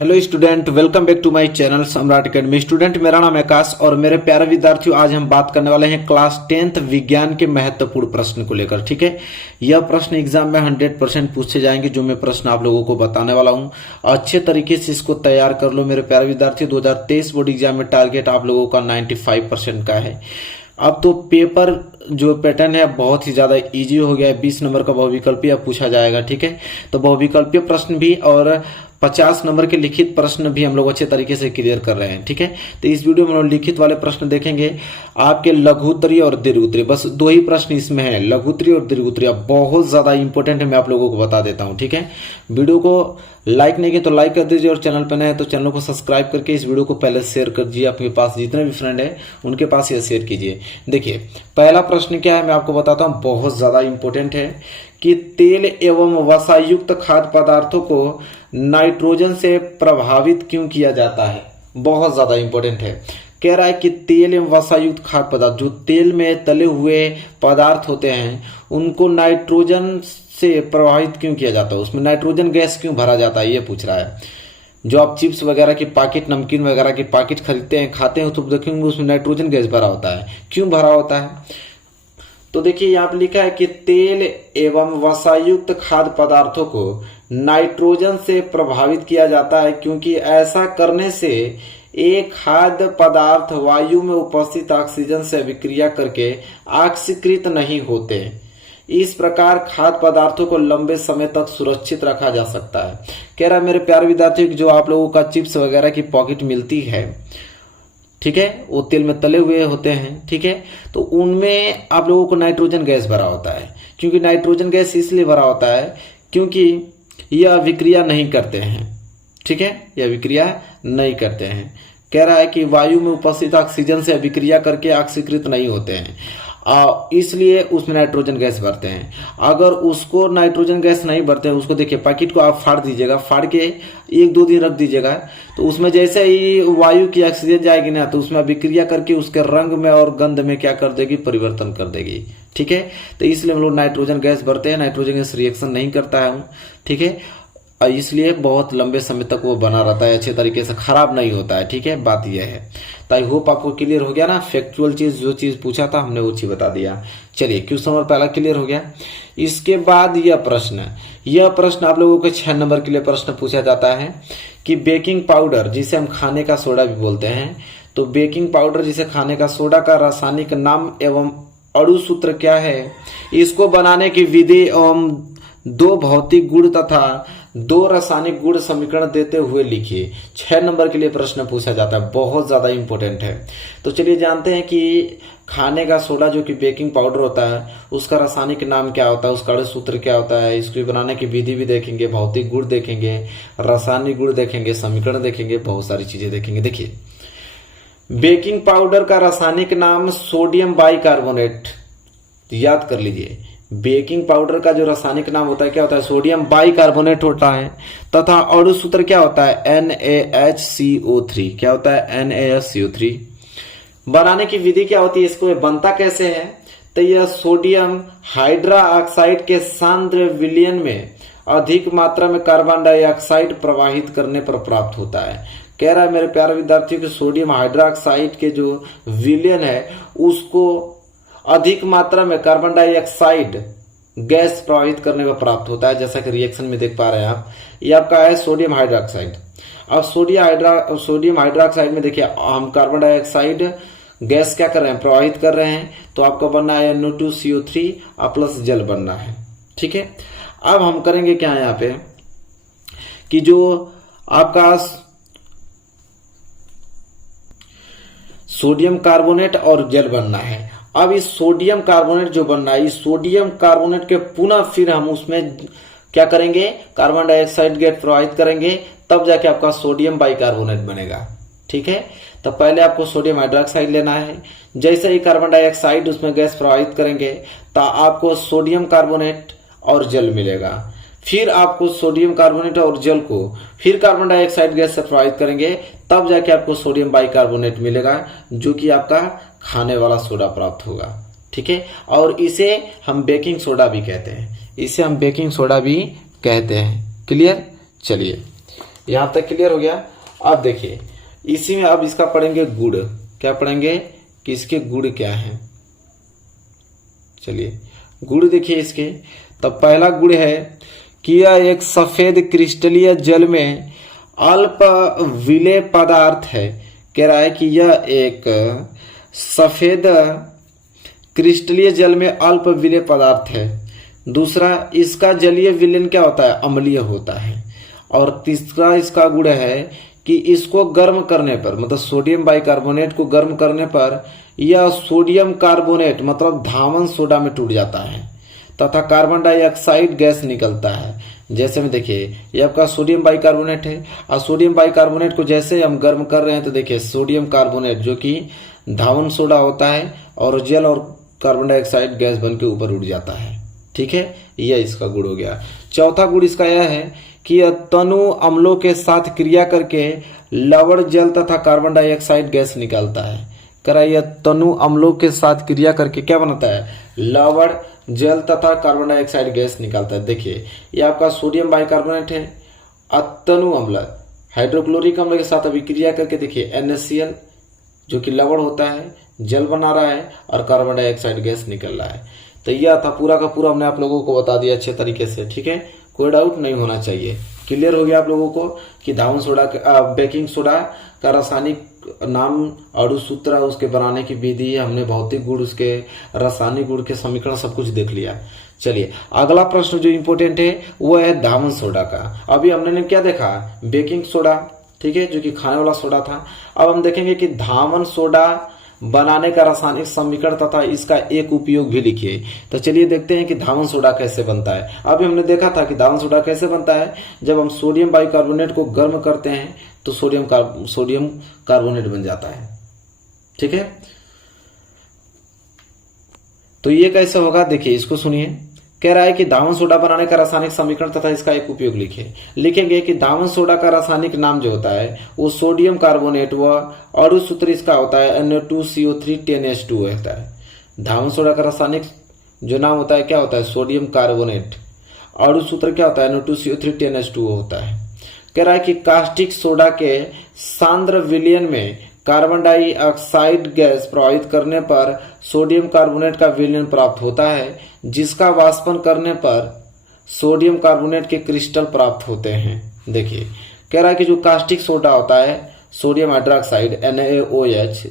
Hello student, welcome back to my channel Samrat Academy. Student, मेरा नाम है आकाश और मेरे प्यारे विद्यार्थियों, आज हम बात करने वाले हैं क्लास 10th विज्ञान के महत्वपूर्ण प्रश्न को लेकर। ठीक है, यह प्रश्न एग्जाम में 100% पूछे जाएंगे। जो मैं प्रश्न आप लोगों को बताने वाला हूं, अच्छे तरीके से इसको तैयार कर लो मेरे प्यारे विद्यार्थियों। 2023 बोर्ड एग्जाम में टारगेट आप लोगों का 95% का है। अब तो पेपर जो पैटर्न है बहुत ही ज्यादा इजी हो गया है। 20 नंबर का बहुविकल्पीय पूछा जाएगा। ठीक है, तो बहुविकल्पीय प्रश्न भी और 50 नंबर के लिखित प्रश्न भी हम लोग अच्छे तरीके से क्लियर कर रहे हैं। ठीक है, तो इस वीडियो में हम लोग लिखित वाले प्रश्न देखेंगे, आपके लघुत्तरीय और दीर्घोत्तरीय। बस दो ही प्रश्न इसमें है, लघुत्तरीय और दीर्घोत्तरीय। बहुत ज्यादा इंपॉर्टेंट है, मैं आप लोगों को बता देता हूं। ठीक है, वीडियो को लाइक नहीं किया तो लाइक कर दीजिए और चैनल पर नए हैं तो चैनल को सब्सक्राइब करके इस वीडियो को पहले शेयर कर दीजिए। आपके पास जितने भी फ्रेंड है उनके पास ये शेयर कीजिए। देखिए, पहला प्रश्न क्या है मैं आपको बताता हूं, बहुत ज्यादा इंपॉर्टेंट है कि तेल एवं वसायुक्त खाद्य पदार्थों को नाइट्रोजन से प्रभावित क्यों किया जाता है। बहुत ज्यादा इंपॉर्टेंट है। कह रहा है कि तेल एवं वसायुक्त खाद्य पदार्थ, जो तेल में तले हुए पदार्थ होते हैं, उनको नाइट्रोजन से प्रभावित क्यों किया जाता है, उसमें नाइट्रोजन गैस क्यों भरा जाता है, ये पूछ रहा है। जो आप चिप्स वगैरह की पाकिट, नमकीन वगैरह की पाकिट खरीदते हैं, खाते हैं, तो देखेंगे उसमें नाइट्रोजन गैस भरा होता है। क्यों भरा होता है? तो देखिए, यहाँ पे लिखा है कि तेल एवं वसायुक्त खाद्य पदार्थों को नाइट्रोजन से प्रभावित किया जाता है क्योंकि ऐसा करने से एक खाद्य पदार्थ वायु में उपस्थित ऑक्सीजन से अभिक्रिया करके ऑक्सीकृत नहीं होते। इस प्रकार खाद्य पदार्थों को लंबे समय तक सुरक्षित रखा जा सकता है। कह रहा है मेरे प्यारे विद्यार्थियों, जो आप लोगों का चिप्स वगैरह की पॉकेट मिलती है, ठीक है, वो तेल में तले हुए होते हैं। ठीक है, तो उनमें आप लोगों को नाइट्रोजन गैस भरा होता है। क्योंकि नाइट्रोजन गैस इसलिए भरा होता है क्योंकि यह अभिक्रिया नहीं करते हैं। ठीक है, यह अभिक्रिया नहीं करते हैं। कह रहा है कि वायु में उपस्थित ऑक्सीजन से अभिक्रिया करके ऑक्सीकृत नहीं होते हैं, इसलिए उसमें नाइट्रोजन गैस भरते हैं। अगर उसको नाइट्रोजन गैस नहीं भरते हैं, उसको देखिए, पैकेट को आप फाड़ दीजिएगा, फाड़ के 1-2 दिन रख दीजिएगा, तो उसमें जैसे ही वायु की ऑक्सीजन जाएगी ना, तो उसमें अभिक्रिया करके उसके रंग में और गंध में क्या कर देगी, परिवर्तन कर देगी। ठीक है, तो इसलिए हम लोग नाइट्रोजन गैस भरते हैं। नाइट्रोजन गैस रिएक्शन नहीं करता है। ठीक है, इसलिए बहुत लंबे समय तक वो बना रहता है, अच्छे तरीके से खराब नहीं होता है। ठीक है, बात यह है। तो आई होप आपको क्लियर हो गया ना, फैक्चुअल चीज, जो चीज पूछा था हमने वो चीज बता दिया। चलिए, क्वेश्चन नंबर पहला क्लियर हो गया। इसके बाद यह प्रश्न आप लोगों के 6 नंबर के लिए प्रश्न पूछा जाता है कि बेकिंग पाउडर, जिसे हम खाने का सोडा भी बोलते हैं, तो बेकिंग पाउडर जिसे खाने का सोडा का रासायनिक नाम एवं अणु सूत्र क्या है, इसको बनाने की विधि एवं 2 भौतिक गुण तथा 2 रासायनिक गुण समीकरण देते हुए लिखिए। 6 नंबर के लिए प्रश्न पूछा जाता है, बहुत ज्यादा इंपॉर्टेंट है। तो चलिए जानते हैं कि खाने का सोडा जो कि बेकिंग पाउडर होता है, उसका रासायनिक नाम क्या होता है, उसका अणु सूत्र क्या होता है, इसको बनाने की विधि भी देखेंगे, भौतिक गुण देखेंगे, रासायनिक गुण देखेंगे, समीकरण देखेंगे, बहुत सारी चीजें देखेंगे। देखिए, बेकिंग पाउडर का रासायनिक नाम सोडियम बाइकार्बोनेट, याद कर लीजिए। बेकिंग पाउडर का जो रासायनिक नाम होता है क्या होता है, सोडियम बाइकार्बोनेट होता है, तथा अणु सूत्र क्या होता है, NaHCO3। क्या होता है, NaHCO3। बनाने की विधि क्या होती है, इसको बनता कैसे है, तो यह सोडियम हाइड्रा ऑक्साइड के सांद्र विलयन में अधिक मात्रा में कार्बन डाइऑक्साइड प्रवाहित करने पर प्राप्त होता है। कह रहा है मेरे प्यारे विद्यार्थियों कि सोडियम हाइड्रा ऑक्साइड के जो विलयन है, उसको अधिक मात्रा में कार्बन डाइऑक्साइड गैस प्रवाहित करने पर प्राप्त होता है। जैसा कि रिएक्शन में देख पा रहे हैं आप, ये आपका है सोडियम हाइड्रोक्साइड। अब सोडियम हाइड्रोक्साइड में देखिए, हम कार्बन डाइऑक्साइड गैस क्या कर रहे हैं, प्रवाहित कर रहे हैं, तो आपको बनना है NO2CO3 प्लस जल बनना है। ठीक है, अब हम करेंगे क्या यहाँ पे कि जो आपका सोडियम कार्बोनेट और जल बनना है। अब इस सोडियम कार्बोनेट जो बनना है, इस सोडियम कार्बोनेट के पुनः फिर हम उसमें क्या करेंगे, कार्बन डाइऑक्साइड गैस प्रवाहित करेंगे, तब जाके आपका सोडियम बाइकार्बोनेट बनेगा। ठीक है, तो पहले आपको सोडियम हाइड्रोक्साइड लेना है। जैसे ही कार्बन डाइऑक्साइड उसमें गैस प्रवाहित करेंगे तो आपको सोडियम कार्बोनेट और जल मिलेगा। फिर आपको सोडियम कार्बोनेट और जल को फिर कार्बन डाइऑक्साइड गैस से प्रवाहित करेंगे, तब जाके आपको सोडियम बाइकार्बोनेट मिलेगा, जो कि आपका खाने वाला सोडा प्राप्त होगा। ठीक है, और इसे हम बेकिंग सोडा भी कहते हैं, इसे हम बेकिंग सोडा भी कहते हैं। क्लियर? चलिए, यहां तक क्लियर हो गया। अब देखिए इसी में अब इसका पढ़ेंगे गुण। क्या पढ़ेंगे कि इसके गुण क्या है। चलिए गुण देखिए इसके। तब पहला गुण है कि यह एक सफेद क्रिस्टलीय जल में अल्प विलेय पदार्थ है। कह रहा है कि यह एक सफेद क्रिस्टलीय जल में अल्प विलेय पदार्थ है। दूसरा, इसका जलीय विलयन क्या होता है, अम्लीय होता है। और तीसरा इसका गुण है कि इसको गर्म करने पर, मतलब सोडियम बाइकार्बोनेट को गर्म करने पर यह सोडियम कार्बोनेट मतलब धावन सोडा में टूट जाता है तथा कार्बन डाइऑक्साइड गैस निकलता है। जैसे में देखिए ये आपका सोडियम बाइकार्बोनेट है और सोडियम बाइकार्बोनेट को जैसे हम गर्म कर रहे हैं तो देखिए सोडियम कार्बोनेट जो कि धावन सोडा होता है और जल और कार्बन डाइऑक्साइड गैस बन के ऊपर उड़ जाता है। ठीक है, यह इसका गुण हो गया। चौथा गुण इसका यह है कि यह तनु अम्लों के साथ क्रिया करके लवण जल तथा कार्बन डाइऑक्साइड गैस निकालता है। करा यह तनु अम्लों के साथ क्रिया करके क्या बनाता है, लवण जल तथा कार्बन डाइऑक्साइड गैस निकालता है। देखिए ये आपका सोडियम बाइकार्बोनेट है, तनु अम्ल हाइड्रोक्लोरिक अम्ल के साथ अभिक्रिया करके देखिए NaCl जो कि लवण होता है जल बना रहा है और कार्बन डाइऑक्साइड गैस निकल रहा है। तो यह था पूरा का पूरा हमने आप लोगों को बता दिया अच्छे तरीके से। ठीक है, कोई डाउट नहीं होना चाहिए। क्लियर हो गया आप लोगों को कि धावन सोडा बेकिंग सोडा का रासायनिक नाम, अणु सूत्र, उसके बनाने की विधि, हमने भौतिक गुण, उसके रासायनिक गुण के समीकरण सब कुछ देख लिया। चलिए अगला प्रश्न जो इंपॉर्टेंट है वो है धावन सोडा का। अभी हमने क्या देखा, बेकिंग सोडा, ठीक है, जो कि खाने वाला सोडा था। अब हम देखेंगे कि धावन सोडा बनाने का रासायनिक समीकरण तथा इसका एक उपयोग भी लिखिए। तो चलिए देखते हैं कि धावन सोडा कैसे बनता है। अभी हमने देखा था कि धावन सोडा कैसे बनता है, जब हम सोडियम बाइकार्बोनेट को गर्म करते हैं तो सोडियम कार्बोनेट बन जाता है। ठीक है, तो ये कैसे होगा, देखिए इसको सुनिए। कह रहा है कि धावन सोडा बनाने का रासायनिक समीकरण तथा इसका एक उपयोग लिखेंगे कि धावन सोडा का रासायनिक नाम जो होता है वो सोडियम कार्बोनेट व अणु सूत्र इसका होता है Na2CO3 10H2 होता है। धावन सोडा का रासायनिक जो नाम होता है क्या होता है, सोडियम कार्बोनेट, अणु सूत्र क्या होता है Na2CO3 10H2 होता है। कह रहा है कि कास्टिक सोडा के सांद्र विलयन में कार्बन डाइऑक्साइड गैस प्रवाहित करने पर सोडियम कार्बोनेट का विलयन प्राप्त होता है, जिसका वाष्पन करने पर सोडियम कार्बोनेट के क्रिस्टल प्राप्त होते हैं। देखिए कह रहा है कि जो कास्टिक सोडा होता है सोडियम हाइड्रोक्साइड NaOH,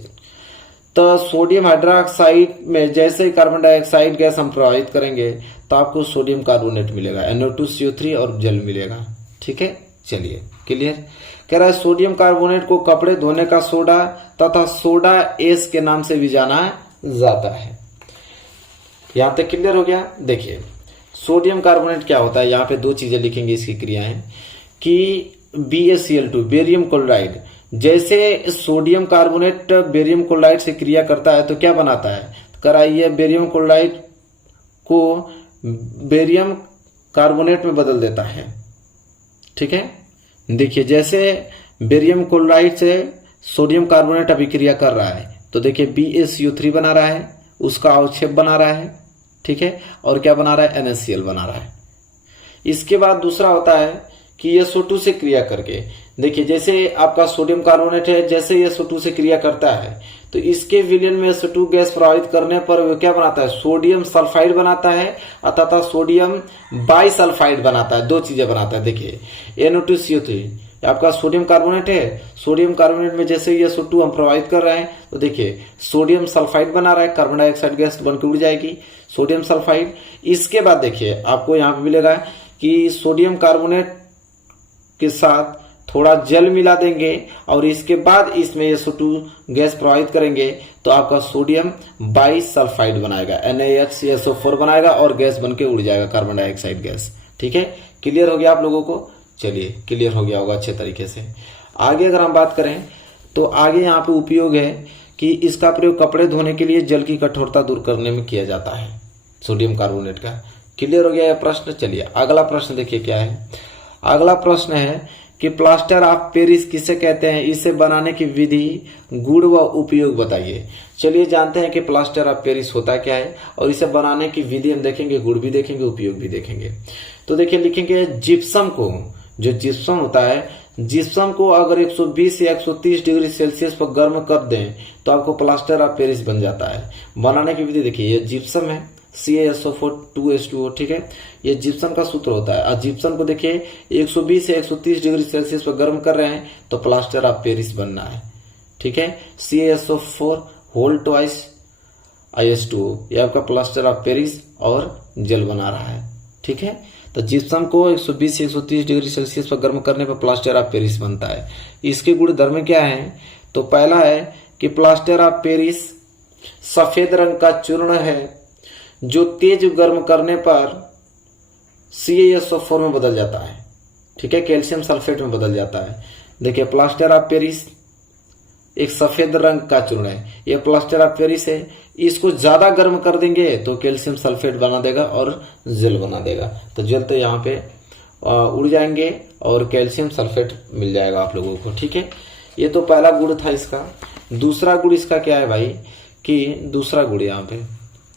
तो सोडियम हाइड्रोक्साइड में जैसे ही कार्बन डाइऑक्साइड गैस हम प्रवाहित करेंगे तो आपको सोडियम कार्बोनेट मिलेगा, NO2CO3 और जल मिलेगा। ठीक है, चलिए क्लियर। कह रहा है सोडियम कार्बोनेट को कपड़े धोने का सोडा तथा सोडा एस के नाम से भी जाना जाता है। यहां तक क्लियर हो गया। देखिए सोडियम कार्बोनेट क्या होता है, यहां पे दो चीजें लिखेंगे इसकी क्रियाएं कि BaCl2 बेरियम क्लोराइड, जैसे सोडियम कार्बोनेट बेरियम क्लोराइड से क्रिया करता है तो क्या बनाता है, कराइए बेरियम क्लोराइड को बेरियम कार्बोनेट में बदल देता है। ठीक है, देखिए जैसे बेरियम क्लोराइड से सोडियम कार्बोनेट अभिक्रिया कर रहा है तो देखिए BaCO3 बना रहा है, उसका अवक्षेप बना रहा है। ठीक है, और क्या बना रहा है, NaCl बना रहा है। इसके बाद दूसरा होता है कि SO2 से क्रिया करके, देखिए जैसे आपका सोडियम कार्बोनेट है, जैसे SO2 से क्रिया करता है तो इसके विलयन में SO2 गैस प्रवाहित करने पर वो क्या बनाता है, सोडियम सल्फाइड बनाता है तथा सोडियम बाइसल्फाइड बनाता है। दो चीजें बनाता है। देखिए NO2CO3 आपका सोडियम कार्बोनेट है, सोडियम कार्बोनेट में जैसे ही SO2 हम प्रवाहित कर रहे हैं तो देखिए सोडियम सल्फाइड बना रहा है, कार्बन डाइऑक्साइड गैस बनकर उड़ जाएगी, सोडियम सल्फाइड। इसके बाद देखिए आपको यहाँ पे मिलेगा कि सोडियम कार्बोनेट के साथ थोड़ा जल मिला देंगे और इसके बाद इसमें SO2 गैस प्रवाहित करेंगे तो आपका सोडियम बाइसल्फाइड बनाएगा, NaHCSO4 बनाएगा और गैस बनके उड़ जाएगा, कार्बन डाइऑक्साइड गैस। ठीक है, क्लियर हो गया आप लोगों को। चलिए क्लियर हो गया होगा अच्छे तरीके से। आगे अगर हम बात करें तो आगे यहाँ पे उपयोग है कि इसका प्रयोग कपड़े धोने के लिए जल की कठोरता दूर करने में किया जाता है, सोडियम कार्बोनेट का। क्लियर हो गया यह प्रश्न। चलिए अगला प्रश्न देखिए क्या है। अगला प्रश्न है कि प्लास्टर ऑफ पेरिस किसे कहते हैं, इसे बनाने की विधि, गुण व उपयोग बताइए। चलिए जानते हैं कि प्लास्टर ऑफ पेरिस होता क्या है और इसे बनाने की विधि हम देखेंगे, गुण भी देखेंगे, उपयोग भी देखेंगे। तो देखिए लिखेंगे जिप्सम को, जो जिप्सम होता है जिप्सम को अगर 120 या 130 डिग्री सेल्सियस पर गर्म कर दें तो आपको प्लास्टर ऑफ पेरिस बन जाता है। बनाने की विधि देखिए, ये जिप्सम है CaSO4 2H2O, ठीक है, ये जिप्सम का सूत्र होता है। और जिप्सम को देखिए 120 से 130 डिग्री सेल्सियस पर गर्म कर रहे हैं तो प्लास्टर ऑफ पेरिस बनना है, ठीक है। CaSO4 होल ट्वाइस IH2O, ये आपका प्लास्टर ऑफ पेरिस और जेल बना रहा है, ठीक है। तो जिप्सम को 120 से 130 डिग्री सेल्सियस पर गर्म करने पर प्लास्टर ऑफ पेरिस बनता है। इसके गुणधर्म क्या है? तो पहला है कि प्लास्टर ऑफ पेरिस सफेद रंग का चूर्ण है जो तेज गर्म करने पर CaSO4 में बदल जाता है, ठीक है, कैल्शियम सल्फेट में बदल जाता है। देखिए प्लास्टर ऑफ पेरिस एक सफेद रंग का चूर्ण है, ये प्लास्टर ऑफ पेरिस है। इसको ज्यादा गर्म कर देंगे तो कैल्शियम सल्फेट बना देगा और जेल बना देगा। तो जेल तो यहाँ पे उड़ जाएंगे और कैल्शियम सल्फेट मिल जाएगा आप लोगों को, ठीक है। ये तो पहला गुण था इसका। दूसरा गुण इसका क्या है भाई कि दूसरा गुण यहाँ पे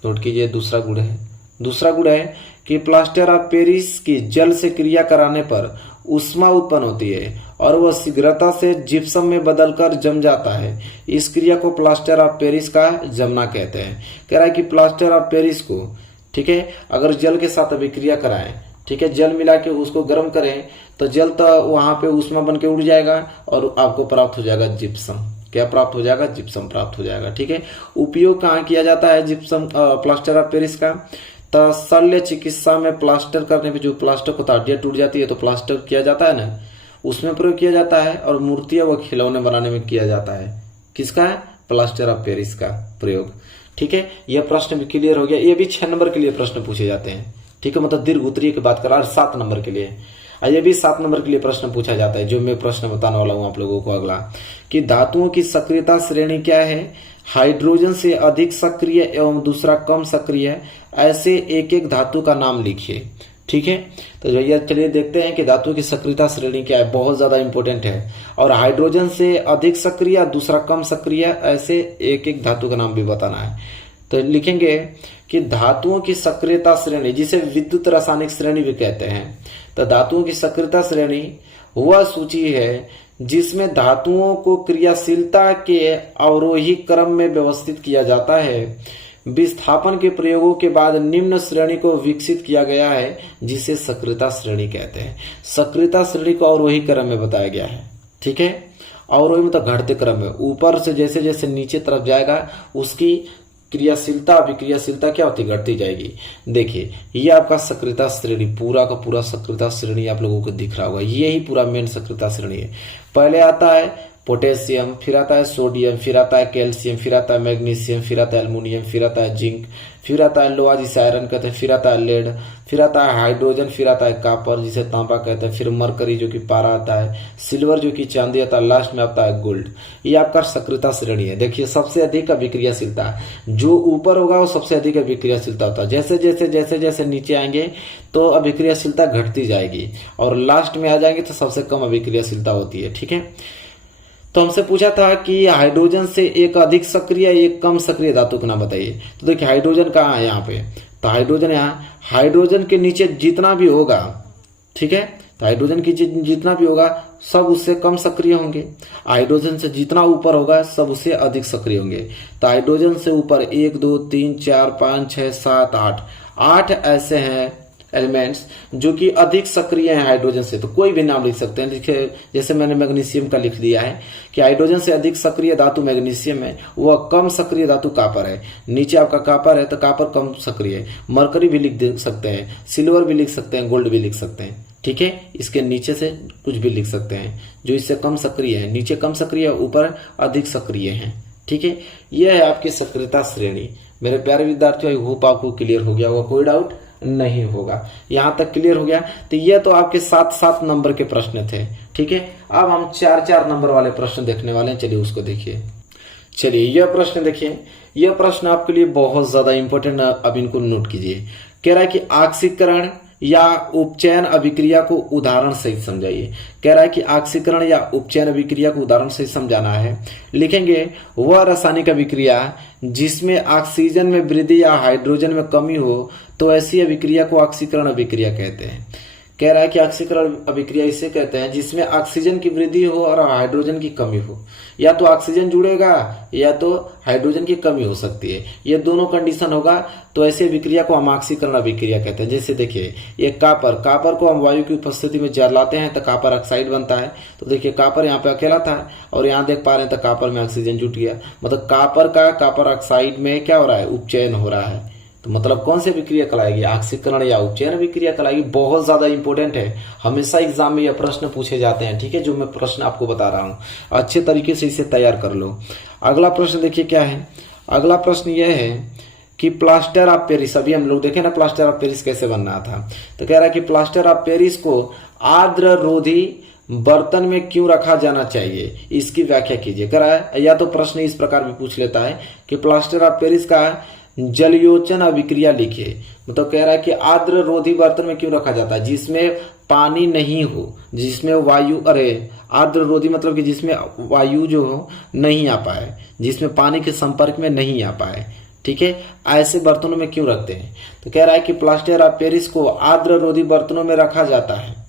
नोट कीजिए, दूसरा गुण है। दूसरा गुण है कि प्लास्टर ऑफ पेरिस की जल से क्रिया कराने पर ऊष्मा उत्पन्न होती है और वह शीघ्रता से जिप्सम में बदलकर जम जाता है। इस क्रिया को प्लास्टर ऑफ पेरिस का जमना कहते हैं। कह रहा है कि प्लास्टर ऑफ पेरिस को, ठीक है, अगर जल के साथ अभिक्रिया कराएं, ठीक है, जल मिला के उसको गर्म करें तो जल तो वहां पे ऊष्मा बन के उड़ जाएगा और आपको प्राप्त हो जाएगा जिप्सम। क्या प्राप्त हो जाएगा? जिप्सम प्राप्त हो जाएगा, ठीक है। उपयोग कहाँ किया जाता है जिप्सम प्लास्टर ऑफ पेरिस का? तो शल्य चिकित्सा में प्लास्टर करने पे जो प्लास्टर को हड्डियां टूट जाती है तो प्लास्टर किया जाता है ना, उसमें प्रयोग किया जाता है। और मूर्तियां व खिलौने बनाने में किया जाता है। किसका? प्लास्टर ऑफ पेरिस का प्रयोग, ठीक है। यह प्रश्न भी क्लियर हो गया। ये भी 6 नंबर के लिए प्रश्न पूछे जाते हैं, ठीक है, मतलब दीर्घ उत्तरीय की बात कर रहा है 7 नंबर के लिए। ये भी 7 नंबर के लिए प्रश्न पूछा जाता है, जो मैं प्रश्न बताने वाला हूं आप लोगों को अगला, कि धातुओं की सक्रियता श्रेणी क्या है? हाइड्रोजन से अधिक सक्रिय एवं दूसरा कम सक्रिय, ऐसे एक एक धातु का नाम लिखिए, ठीक है। तो भैया चलिए देखते हैं कि धातु की सक्रियता श्रेणी क्या है, बहुत ज्यादा इंपॉर्टेंट है। और हाइड्रोजन से अधिक सक्रिय, दूसरा कम सक्रिय, ऐसे एक एक धातु का नाम भी बताना है। तो लिखेंगे कि धातुओं की सक्रियता श्रेणी, जिसे विद्युत रासायनिक श्रेणी भी कहते हैं। तो धातुओं की सक्रियता श्रेणी वह सूची है जिसमें धातुओं को क्रियाशीलता के अवरोही क्रम में व्यवस्थित किया जाता है। विस्थापन के प्रयोगों के बाद निम्न श्रेणी को विकसित किया गया है, जिसे सक्रियता श्रेणी कहते हैं। सक्रियता श्रेणी को अवरोही क्रम में बताया गया है, ठीक है। अवरोही मतलब घटते क्रम में, ऊपर से जैसे जैसे नीचे तरफ जाएगा उसकी क्रियाशीलता अभिक्रियाशीलता क्या होती, घटती जाएगी। देखिए ये आपका सक्रियता श्रेणी, पूरा का पूरा सक्रियता श्रेणी आप लोगों को दिख रहा होगा। ये ही पूरा मेन सक्रियता श्रेणी है। पहले आता है पोटेशियम, फिर आता है सोडियम, फिर आता है कैल्शियम, फिर आता है मैग्नीशियम, फिर आता है एल्युमिनियम, फिर आता है जिंक, फिर आता है लोहा जिसे आयरन कहते हैं, फिर आता है लेड, फिर आता है हाइड्रोजन, फिर आता है कॉपर जिसे तांबा कहते हैं, फिर मरकरी जो कि पारा आता है, सिल्वर जो कि चांदी आता है, लास्ट में आता है गोल्ड। ये आपका सक्रियता श्रेणी है। देखिए सबसे अधिक अभिक्रियाशीलता जो ऊपर होगा वो सबसे अधिक अभिक्रियाशीलता होता है। जैसे जैसे जैसे जैसे नीचे आएंगे तो अभिक्रियाशीलता घटती जाएगी और लास्ट में आ जाएंगे तो सबसे कम अभिक्रियाशीलता होती है, ठीक है। तो हमसे पूछा था कि हाइड्रोजन से एक अधिक सक्रिय एक कम सक्रिय धातु का नाम बताइए। तो देखिए हाइड्रोजन कहाँ है यहाँ पे, तो हाइड्रोजन यहाँ, हाइड्रोजन के नीचे जितना भी होगा, ठीक है, तो हाइड्रोजन की जितना भी होगा सब उससे कम सक्रिय होंगे। हाइड्रोजन से जितना ऊपर होगा सब उससे अधिक सक्रिय होंगे। तो हाइड्रोजन से ऊपर 1 2 3 4 5 6 7 8 ऐसे हैं एलिमेंट्स जो कि अधिक सक्रिय हैं हाइड्रोजन से। तो कोई भी नाम लिख सकते हैं। लिखे जैसे मैंने मैग्नीशियम का लिख दिया है कि हाइड्रोजन से अधिक सक्रिय धातु मैग्नीशियम है, वह कम सक्रिय धातु कॉपर है। नीचे आपका कॉपर है तो कॉपर कम सक्रिय है। मरकरी भी लिख सकते हैं, सिल्वर भी लिख सकते हैं, गोल्ड भी लिख सकते हैं, ठीक है। इसके नीचे से कुछ भी लिख सकते हैं जो इससे कम सक्रिय है। नीचे कम सक्रिय, ऊपर अधिक सक्रिय है, ठीक है। यह है आपकी सक्रियता श्रेणी। मेरे प्यारे विद्यार्थियों, आई होप आपको क्लियर हो गया होगा, कोई डाउट नहीं होगा। यहां तक क्लियर हो गया। तो ये तो आपके 7 नंबर के प्रश्न थे, ठीक है। अब हम 4 नंबर वाले प्रश्न देखने वाले हैं। चलिए उसको देखिए। चलिए यह प्रश्न देखिए, यह प्रश्न आपके लिए बहुत ज्यादा इंपॉर्टेंट, अब इनको नोट कीजिए। कह रहा है कि ऑक्सीकरण या उपचयन अभिक्रिया को उदाहरण सहित समझाइए। कह रहा है कि ऑक्सीकरण या उपचयन अभिक्रिया को उदाहरण सहित समझाना है। लिखेंगे वह रासायनिक अभिक्रिया जिसमें ऑक्सीजन में वृद्धि या हाइड्रोजन में कमी हो तो ऐसी अभिक्रिया को ऑक्सीकरण अभिक्रिया कहते हैं। कह रहा है कि ऑक्सीकरण अभिक्रिया इसे कहते हैं जिसमें ऑक्सीजन की वृद्धि हो और हाइड्रोजन की कमी हो। या तो ऑक्सीजन जुड़ेगा या तो हाइड्रोजन की कमी हो सकती है, ये दोनों कंडीशन होगा तो ऐसे अभिक्रिया को हम ऑक्सीकरण अभिक्रिया कहते हैं। जैसे देखिए ये कापर को हम वायु की उपस्थिति में जलाते हैं तो कापर ऑक्साइड बनता है। तो देखिए कापर यहाँ पे अकेला था और यहाँ देख पा रहे हैं तो कापर में ऑक्सीजन जुट गया, मतलब कापर ऑक्साइड में क्या हो रहा है, उपचयन हो रहा है। तो मतलब कौन सी विक्रिया कहलाएगी, ऑक्सीकरण या उपचयन विक्रिया कहलाएगी। बहुत ज्यादा इंपॉर्टेंट है, हमेशा एग्जाम में यह प्रश्न पूछे जाते हैं, ठीक है। जो मैं प्रश्न आपको बता रहा हूं अच्छे तरीके से इसे तैयार कर लो। अगला प्रश्न देखिए क्या है, अगला प्रश्न यह है कि प्लास्टर ऑफ पेरिस, अभी हम लोग देखे ना प्लास्टर ऑफ पेरिस कैसे बनना था। तो कह रहा है कि प्लास्टर ऑफ पेरिस को आर्द्र रोधी बर्तन में क्यों रखा जाना चाहिए, इसकी व्याख्या कीजिए। कह रहा है या तो प्रश्न इस प्रकार भी पूछ लेता है कि प्लास्टर ऑफ पेरिस का जलयोजन अभिक्रिया लिखिए। मतलब कह रहा है कि आर्द्र रोधी बर्तन में क्यों रखा जाता है, जिसमें पानी नहीं हो, जिसमें वायु, आर्द्र रोधी मतलब कि जिसमें वायु जो हो नहीं आ पाए, जिसमें पानी के संपर्क में नहीं आ पाए, ठीक है। ऐसे बर्तनों में क्यों रखते हैं, तो कह रहा है कि प्लास्टर ऑफ पेरिस को आर्द्र रोधी बर्तनों में रखा जाता है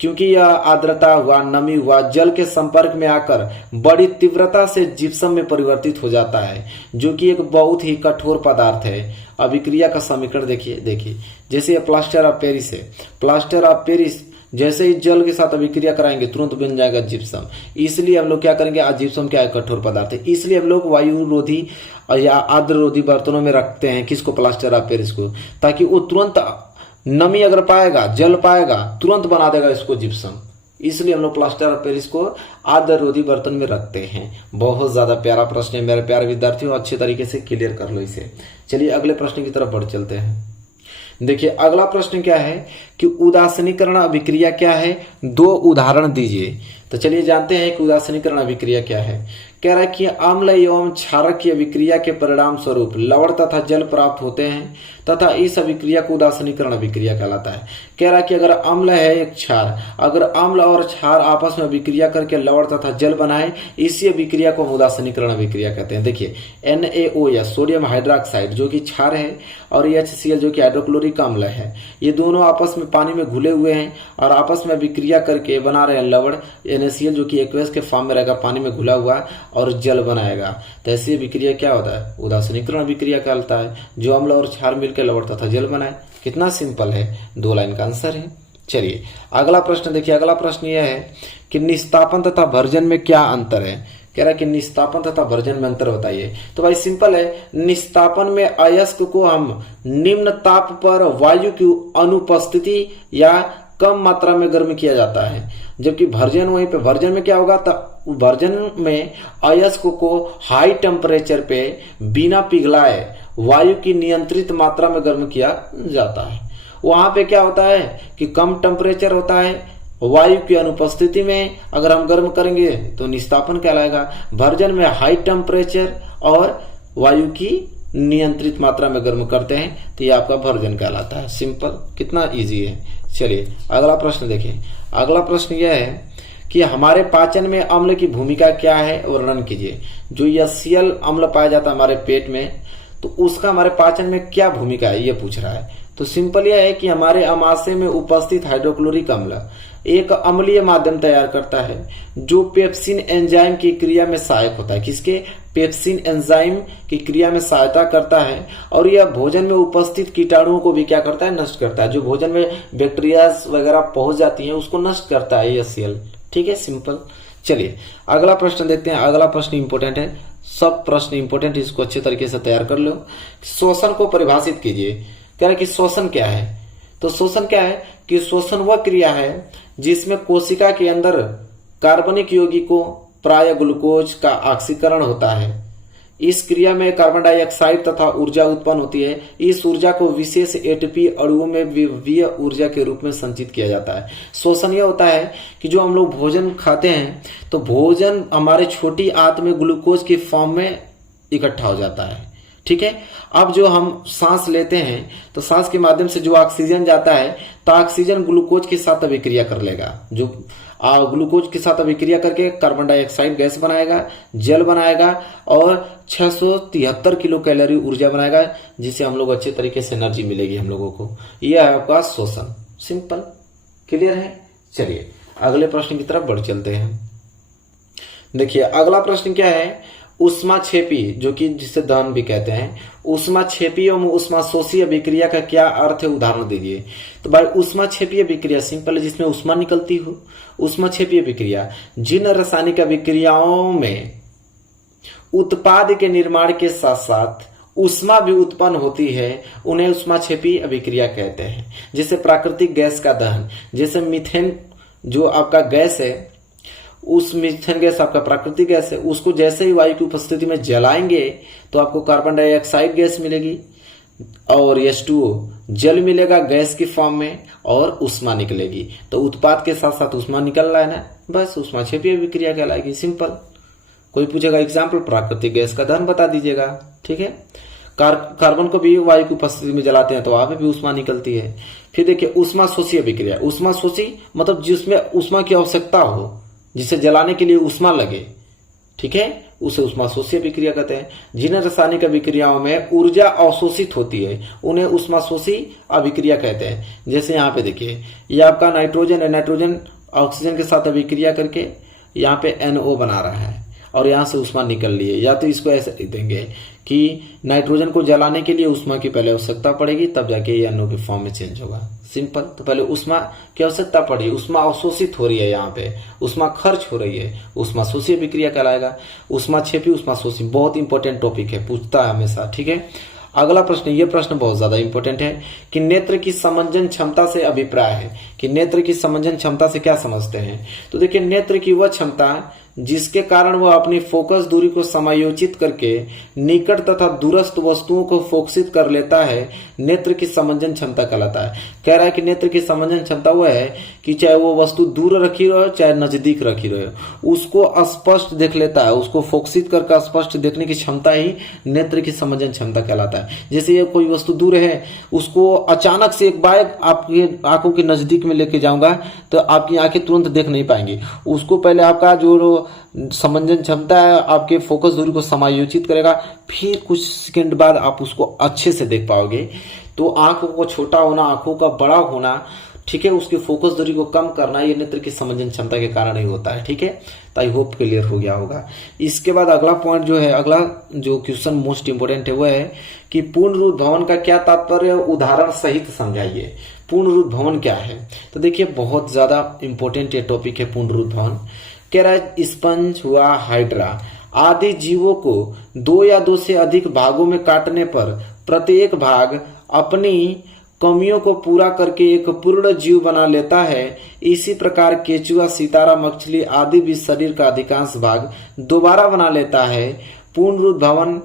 क्योंकि यह आर्द्रता हुआ, नमी हुआ, जल के संपर्क में आकर बड़ी तीव्रता से जिप्सम में परिवर्तित हो जाता है, जो कि एक बहुत ही कठोर पदार्थ है। अभिक्रिया का समीकरण देखिए जैसे ये प्लास्टर ऑफ पेरिस है, प्लास्टर ऑफ पेरिस जैसे ही जल के साथ अभिक्रिया कराएंगे तुरंत बन जाएगा जिप्सम। इसलिए हम लोग क्या करेंगे, आज जिप्सम क्या है, कठोर पदार्थ है, इसलिए हम लोग वायु रोधी या आर्द्र रोधी बर्तनों में रखते हैं किसको, प्लास्टर ऑफ पेरिस को, ताकि वो तुरंत नमी अगर पाएगा, जल पाएगा, तुरंत बना देगा इसको जिप्सम। इसलिए हम लोग प्लास्टर ऑफ पेरिस को आर्द्र रोधी बर्तन में रखते हैं। बहुत ज्यादा प्यारा प्रश्न है मेरे प्यारे विद्यार्थियों, अच्छे तरीके से क्लियर कर लो इसे। चलिए अगले प्रश्न की तरफ बढ़ चलते हैं। देखिए अगला प्रश्न क्या है कि उदासीनीकरण अभिक्रिया क्या है, दो उदाहरण दीजिए। तो चलिए जानते हैं कि उदासीनीकरण अभिक्रिया क्या है। कह रहा है कि अम्ल एवं क्षारक की अभिक्रिया के परिणाम स्वरूप लवण तथा जल प्राप्त होते हैं तथा इस अभिक्रिया को उदासीनीकरण अभिक्रिया कहलाता है। कह रहा है कि अगर अम्ल है एक क्षार, अगर अम्ल और क्षार आपस में अभिक्रिया करके लवण तथा जल बनाए, इसी अभिक्रिया को हम उदासीनीकरण अभिक्रिया कहते हैं। देखिए NaO या सोडियम हाइड्रोक्साइड जो कि क्षार है और HCl जो कि हाइड्रोक्लोरिक अम्ल है, ये दोनों आपस में पानी में घुले हुए हैं और आपस में अभिक्रिया करके बना रहे हैं लवण। NaCl जो कि एक्वस के फॉर्म में रहेगा, पानी में घुला हुआ और जल बनाएगा। तो ऐसी अभिक्रिया क्या होता है, उदासीनीकरण अभिक्रिया कहलाता है, जो अम्ल और क्षार मिलकर लवण तथा जल बनाए। कितना सिंपल है, 2 लाइन का आंसर है। चलिए अगला प्रश्न देखिए, अगला प्रश्न यह है कि निस्तापन तथा भर्जन में क्या अंतर है। कह रहा है कि निस्तापन तथा भर्जन में अंतर बताइए। तो भाई सिंपल है, निस्तापन में अयस्क को हम निम्न ताप पर वायु की अनुपस्थिति या कम मात्रा में गर्म किया जाता है, जबकि भर्जन वहीं पे, भर्जन में क्या होगा, तो भर्जन में अयस्क को हाई टेम्परेचर पे बिना पिघलाए वायु की नियंत्रित मात्रा में गर्म किया जाता है। वहां पे क्या होता है कि कम टेम्परेचर होता है, वायु की अनुपस्थिति में अगर हम गर्म करेंगे तो निस्तापन कहलाएगा। भर्जन में हाई टेम्परेचर और वायु की नियंत्रित मात्रा में गर्म करते हैं तो ये आपका भर्जन कहलाता है। सिंपल, कितना इजी है। चलिए अगला प्रश्न देखिए, अगला प्रश्न यह है कि हमारे पाचन में अम्ल की भूमिका क्या है, वर्णन कीजिए। जो HCl अम्ल पाया जाता है हमारे पेट में, तो उसका हमारे पाचन में क्या भूमिका है, ये पूछ रहा है। तो सिंपल यह है कि हमारे अमाशय में उपस्थित हाइड्रोक्लोरिक अम्ल एक अम्लीय माध्यम तैयार करता है जो पेप्सिन एंजाइम की क्रिया में सहायक होता है। किसके, पेप्सिन एंजाइम की क्रिया में सहायता करता है और यह भोजन में उपस्थित कीटाणुओं को भी क्या करता है, नष्ट करता है। जो भोजन में बैक्टीरिया वगैरह पहुंच जाती है उसको नष्ट करता है HCl। ठीक है, सिंपल। चलिए अगला प्रश्न देखते हैं। अगला प्रश्न इंपोर्टेंट है, सब प्रश्न इंपोर्टेंट, इसको अच्छे तरीके से तैयार कर लो। शोषण को परिभाषित कीजिए। कह रहे कि शोषण क्या है, तो शोषण क्या है कि शोषण वह क्रिया है जिसमें कोशिका के अंदर कार्बनिक यौगिकों प्राय ग्लूकोज का ऑक्सीकरण होता है। इस क्रिया में कार्बन डाइऑक्साइड तथा ऊर्जा उत्पन्न होती है। इस ऊर्जा को विशेष एटीपी अणुओं में विभवीय ऊर्जा के रूप में संचित किया जाता है। शोषण यह होता है कि जो हम लोग भोजन खाते हैं तो भोजन हमारे छोटी आंत में ग्लूकोज के फॉर्म में इकट्ठा हो जाता है। ठीक है, अब जो हम सांस लेते हैं तो सांस के माध्यम से जो ऑक्सीजन जाता है तो ऑक्सीजन ग्लूकोज के साथ अभिक्रिया कर लेगा। जो ग्लूकोज के साथ अभिक्रिया करके कार्बन डाइऑक्साइड गैस बनाएगा, जल बनाएगा और 673 किलो कैलोरी ऊर्जा बनाएगा, जिससे हम लोग अच्छे तरीके से एनर्जी मिलेगी हम लोगों को। यह है आपका शोषण। सिंपल, क्लियर है। चलिए अगले प्रश्न की तरफ बढ़ चलते हैं। देखिए अगला प्रश्न क्या है, ऊष्माक्षेपी, जो कि जिसे दहन भी कहते हैं, ऊष्माक्षेपी एवं ऊष्माशोषी अभिक्रिया का क्या अर्थ है, उदाहरण दीजिए। तो भाई ऊष्माक्षेपी अभिक्रिया सिंपल है, जिसमें ऊष्मा निकलती हो। ऊष्माक्षेपी अभिक्रिया जिन रासायनिक अभिक्रियाओं में उत्पाद के निर्माण के साथ साथ ऊष्मा भी उत्पन्न होती है, उन्हें ऊष्माक्षेपी अभिक्रिया कहते हैं। जैसे प्राकृतिक गैस का दहन, जैसे मीथेन जो आपका गैस है, उस मीथेन गैस आपका प्राकृतिक गैस है, उसको जैसे ही वायु की उपस्थिति में जलाएंगे तो आपको कार्बन डाइऑक्साइड गैस मिलेगी और H2O जल मिलेगा गैस की फॉर्म में और ऊष्मा निकलेगी। तो उत्पाद के साथ साथ ऊष्मा निकल रहा है ना, बस ऊष्माक्षेपी अभिक्रिया कहलाएगी। सिंपल। कोई पूछेगा एग्जाम्पल, प्राकृतिक गैस का दहन बता दीजिएगा, ठीक है। कार्बन को भी वायु की उपस्थिति में जलाते हैं तो वहां पे भी ऊष्मा निकलती है। फिर देखिए ऊष्माशोषी अभिक्रिया। ऊष्माशोषी मतलब जिसमें ऊष्मा की आवश्यकता हो, जिसे जलाने के लिए ऊष्मा लगे, ठीक है, उसे ऊष्माशोषी अभिक्रिया कहते हैं। जिन रासायनिक अभिक्रियाओं में ऊर्जा अवशोषित होती है उन्हें ऊष्माशोषी अभिक्रिया कहते हैं। जैसे यहाँ पे देखिए, ये आपका नाइट्रोजन है, नाइट्रोजन ऑक्सीजन के साथ अभिक्रिया करके यहाँ पे NO बना रहा है और यहाँ से ऊष्मा निकल रही है। या तो इसको ऐसे लिख देंगे कि नाइट्रोजन को जलाने के लिए ऊष्मा की पहले आवश्यकता पड़ेगी, तब जाके ये NO की फॉर्म में चेंज होगा। सिंपल। तो पहले ऊष्मा की आवश्यकता पड़ी, ऊष्मा अवशोषित हो रही है, यहाँ पे ऊष्मा खर्च हो रही है, ऊष्माशोषी अभिक्रिया कहलाएगा। ऊष्माक्षेपी ऊष्माशोषी बहुत इंपॉर्टेंट टॉपिक है, पूछता है हमेशा, ठीक है। अगला प्रश्न, ये प्रश्न बहुत ज्यादा इंपॉर्टेंट है कि नेत्र की समंजन क्षमता से अभिप्राय है, कि नेत्र की समंजन क्षमता से क्या समझते हैं। तो देखिए नेत्र की वह क्षमता जिसके कारण वह अपनी फोकस दूरी को समायोजित करके निकट तथा दूरस्थ वस्तुओं को फोकसित कर लेता है, नेत्र की समंजन क्षमता कहलाता है। कह रहा है कि नेत्र की समंजन क्षमता वह है कि चाहे वो वस्तु दूर रखी रहे चाहे नजदीक रखी रहे, उसको स्पष्ट देख लेता है, उसको फोकसित करके स्पष्ट देखने की क्षमता ही नेत्र की समंजन क्षमता कहलाता है। जैसे ये कोई वस्तु दूर है, उसको अचानक से एक बार आपकी आंखों के नजदीक में लेके जाऊंगा तो आपकी आंखें तुरंत देख नहीं पाएंगी। उसको पहले आपका जो समंजन क्षमता है आपके फोकस दूरी को समायोजित करेगा, फिर कुछ सेकंड बाद आप उसको अच्छे से देख पाओगे। तो आंखों को छोटा होना, आंखों का बड़ा होना, ठीक है, उसकी फोकस दूरी को कम करना, ये नेत्र की समंजन क्षमता के कारण ही होता है, ठीक है। तो आई होप क्लियर हो गया होगा। इसके बाद अगला पॉइंट जो है, अगला जो क्वेश्चन मोस्ट इंपोर्टेंट है वो है कि पूर्ण रूप भवन का क्या तात्पर्य, उदाहरण सहित समझाइए। पूर्ण रूप भवन क्या है। तो देखिए बहुत ज्यादा इंपॉर्टेंट ये टॉपिक है पूर्ण रूप भवन। कह रहा है स्पंज हुआ, हाइड्रा आदि जीवों को 2 या 2 से अधिक भागों में काटने पर प्रत्येक भाग अपनी कमियों को पूरा करके एक पूर्ण जीव बना लेता है। इसी प्रकार केचुआ, सितारा, मछली आदि भी शरीर का अधिकांश भाग दोबारा बना लेता है। पूर्ण रूप भवन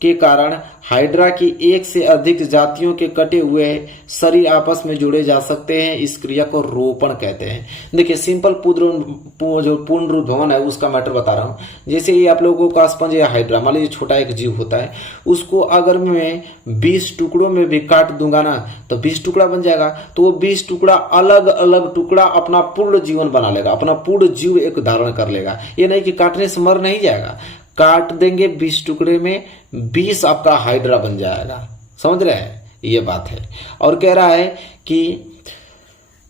के कारण हाइड्रा की 1 से अधिक जातियों के कटे हुए शरीर आपस में जुड़े जा सकते हैं। इस क्रिया को रोपण कहते हैं। देखिए सिंपल जो पूर्ण रूप भवन है उसका मैटर बता रहा हूं। जैसे ये आप लोगों का स्पंज या हाइड्रा, मान लीजिए छोटा एक जीव होता है, उसको अगर मैं 20 टुकड़ों में भी काट दूंगा ना तो 20 टुकड़ा बन जाएगा। तो वो 20 टुकड़ा अलग अलग टुकड़ा अपना पूर्ण जीवन बना लेगा, अपना पूर्ण जीव एक धारण कर लेगा। ये नहीं कि काटने से मर नहीं जाएगा, काट देंगे 20 टुकड़े में 20 आपका हाइड्रा बन जाएगा। समझ रहे हैं, ये बात है। और कह रहा है कि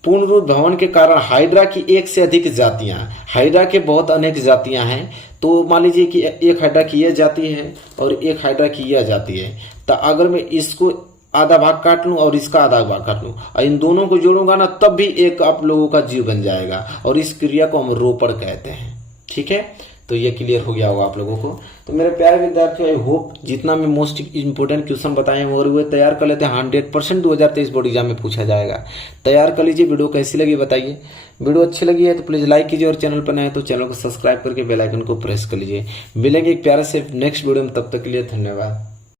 पूर्ण रूप भवन के कारण हाइड्रा की 1 से अधिक जातियां, हाइड्रा के बहुत अनेक जातियां हैं। तो मान लीजिए कि एक हाइड्रा की यह जाति है और एक हाइड्रा की यह जाति है, तो अगर मैं इसको आधा भाग काट लूं और इसका आधा भाग काट लूं और इन दोनों को जोड़ूंगा ना, तब भी एक आप लोगों का जीव बन जाएगा। और इस क्रिया को हम रोपण कहते हैं, ठीक है। तो ये क्लियर हो गया होगा आप लोगों को। तो मेरे प्यारे विद्यार्थियों, आई होप जितना मैं मोस्ट इंपोर्टेंट क्वेश्चन बताए और वो तैयार कर लेते हैं। 100% 2023 बोर्ड एग्जाम में पूछा जाएगा। तैयार कर लीजिए। वीडियो कैसी लगी बताइए। वीडियो अच्छी लगी है तो प्लीज लाइक कीजिए और चैनल पर नए हैं तो चैनल को सब्सक्राइब करके बेल आइकन को प्रेस कर लीजिए। मिलेंगे एक प्यारे से नेक्स्ट वीडियो में, तब तक के लिए धन्यवाद।